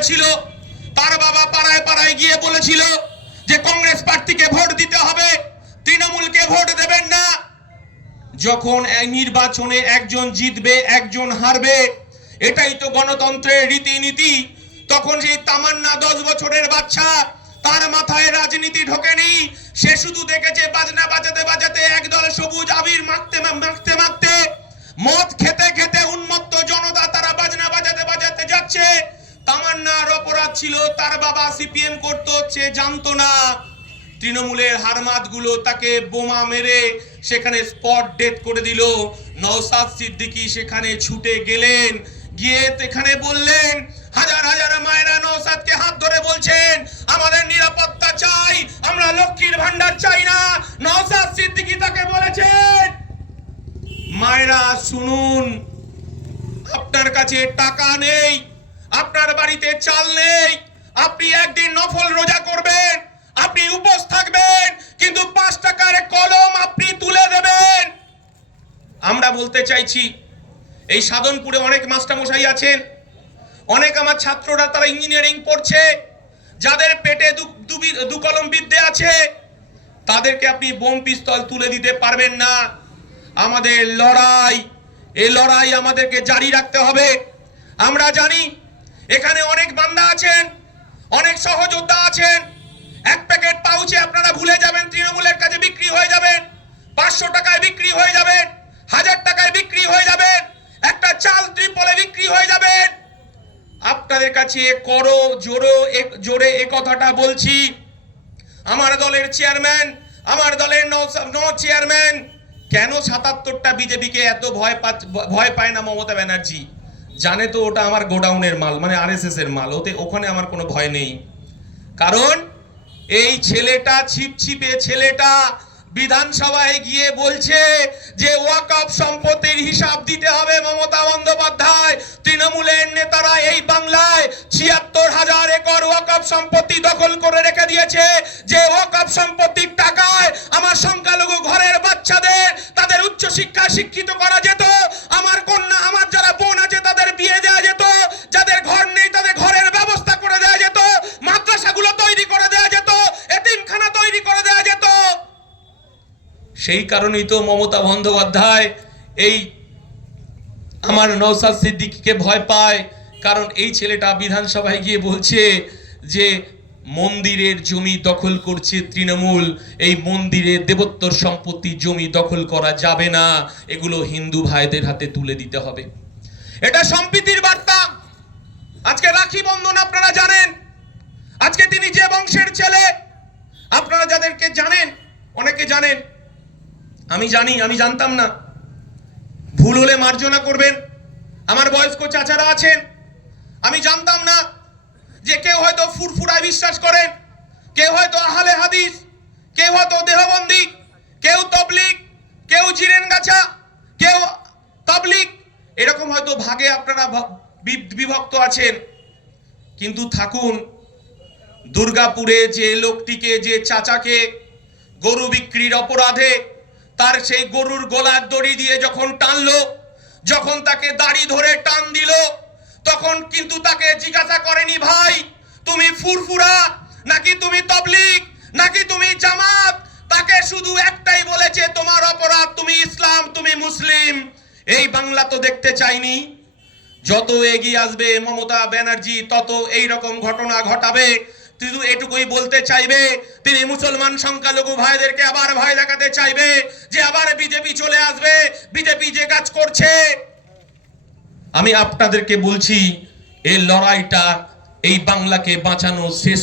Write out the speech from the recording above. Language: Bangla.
করেছিল তার বাবা পাড়ায় পাড়ায় গিয়ে বলেছিল যে কংগ্রেস প্রার্থীকে ভোট দিতে হবে, তৃণমূলকে ভোট দেবেন না। যখন নির্বাচনে একজন জিতবে, একজন হারবে, এটাই তো গণতন্ত্রের রীতিনীতি। তখন সেই তামান্না দশ বছরের বাচ্চা, তার মাথায় রাজনীতি ঢোকেনি। সে শুধু দেখেছে বাজনা বাজাতে বাজাতে একদল সবুজ আবির মাখতে মাখতে বাবা সিপিএম করতো, সে জানতো না। তৃণমূলের হারমাতগুলো তাকে বোমা মেরে সেখানে স্পট ডেথ করে দিল। নওসাদ সিদ্দিকী সেখানে ছুটে গেলেন। গিয়ে এখানে বললেন, হাজার হাজার মায়েরা নওসাদকে হাত ধরে বলছেন, আমাদের নিরাপত্তা চাই, আমরা লক্ষ্মীর ভান্ডার চাই না। নওসাদ সিদ্দিকী তাকে বলেছেন, মায়েরা, শুনুন, আপনার কাছে টাকা নেই, আপনার বাড়িতে চাল নেই আপনি একদিন নফল রোজা করবেন, আপনি উপোস থাকবেন, কিন্তু পাঁচ টাকার কলম আপনি তুলে দেবেন। আমরা বলতে চাইছি, এই সাধনপুরে অনেক মাস্টারমশাই আছেন, অনেক আমার ছাত্ররা তারা ইঞ্জিনিয়ারিং পড়ছে, যাদের পেটে দু- কলম বিদ্যে আছে, তাদেরকে আপনি বোম পিস্তল তুলে দিতে পারবেন না। আমাদের লড়াই, এ লড়াই আমাদেরকে জারি রাখতে হবে। আমরা জানি, এখানে অনেক বান্দা আছেন অনেক সহযোদ্ধা আছেন। এক প্যাকেট পাউচে আপনারা ভুলে যাবেন, তৃণমূলের কাছে বিক্রি হয়ে যাবেন। পাঁচশো টাকায় বিক্রি হয়ে যাবেন, হাজার টাকায় বিক্রি হয়ে যাবেন, একটা চাল ত্রিপলে বিক্রি হয়ে যাবেন। আপনাদের কাছে করো, জোরো জোরে এ কথাটা বলছি। আমার দলের চেয়ারম্যান, আমার দলের ন চেয়ারম্যান, কেন সাতাত্তরটা বিজেপিকে এত ভয় ভয় পায় না মমতা ব্যানার্জি? জানে তো ওটা আমার গোডাউনের মাল মানে আরএসএস এর মাল, ওতে ওখানে আমার কোনো ভয় নেই। কারণ এই ছেলেটা, ছিপছিপে ছেলেটা বিধানসভায় গিয়ে বলছে যে ওয়াকফ সম্পত্তির হিসাব দিতে হবে মমতা বন্দ্যোপাধ্যায়। তৃণমূলের নেতারা এই বাংলায় ছিয়াত্তর হাজার একর ওয়াকফ সম্পত্তি দখল করে রেখে দিয়েছে। যে ওয়াকফ সম্পত্তির সেই কারণেই তো মমতা বন্দ্যোপাধ্যায় এই আমার নৌসাদ সিদ্দিকীকে ভয় পায়। কারণ এই ছেলেটা বিধানসভায় গিয়ে বলছে যে মন্দিরের জমি দখল করছে তৃণমূল, এই মন্দিরে দেবোত্তর সম্পত্তি জমি দখল করা যাবে না, এগুলো হিন্দু ভাইদের হাতে তুলে দিতে হবে। এটা সম্প্রীতির বার্তা। আজকে রাখি বন্ধন আপনারা জানেন। আজকে তিনি যে বংশের ছেলে, আপনারা যাদেরকে জানেন, অনেকে জানেন আমি জানি, আমি জানতাম না। ভুল হলে মার্জনা করবেন। আমার বয়স্ক চাচারা আছেন। আমি জানতাম না যে কেউ হয়তো ফুরফুরায় বিশ্বাস করেন, কেউ হয়তো আহলে হাদিস, কেউ হয়তো দেহবন্দি, কেউ তবলিক কেউ জিরেন গাছা, কেউ তবলিক এরকম হয়তো ভাগে আপনারা বিভক্ত আছেন। কিন্তু থাকুন, দুর্গাপুরে যে লোকটিকে, যে চাচাকে গরু বিক্রির অপরাধে তার সেই গরুর গোলার দড়ি দিয়ে যখন টানলো, যখন তাকে দাড়ি ধরে টান দিল, তখন কিন্তু তাকে জিজ্ঞাসা করেনি, ভাই, তুমি ফুরফুরা? নাকি তুমি তবলিক নাকি তুমি জামাত? তাকে শুধু একটাই বলেছে, তোমার অপরাধ তুমি ইসলাম, তুমি মুসলিম। এই বাংলা তো দেখতে চাইনি। যত এগিয়ে আসবে মমতা ব্যানার্জি, তত এই রকম ঘটনা ঘটাবে। শুধু এটুকুই বলতে চাইবে, তিনি মুসলমান সংখ্যালঘু ভাইদেরকে আবার ভয় দেখাতে চাইবে যে আবার বিজেপি চলে আসবে, বিজেপি যে কাজ করছে। আমি আপনাদেরকে বলছি, এই লড়াইটা, এই বাংলাকে বাঁচানো শেষ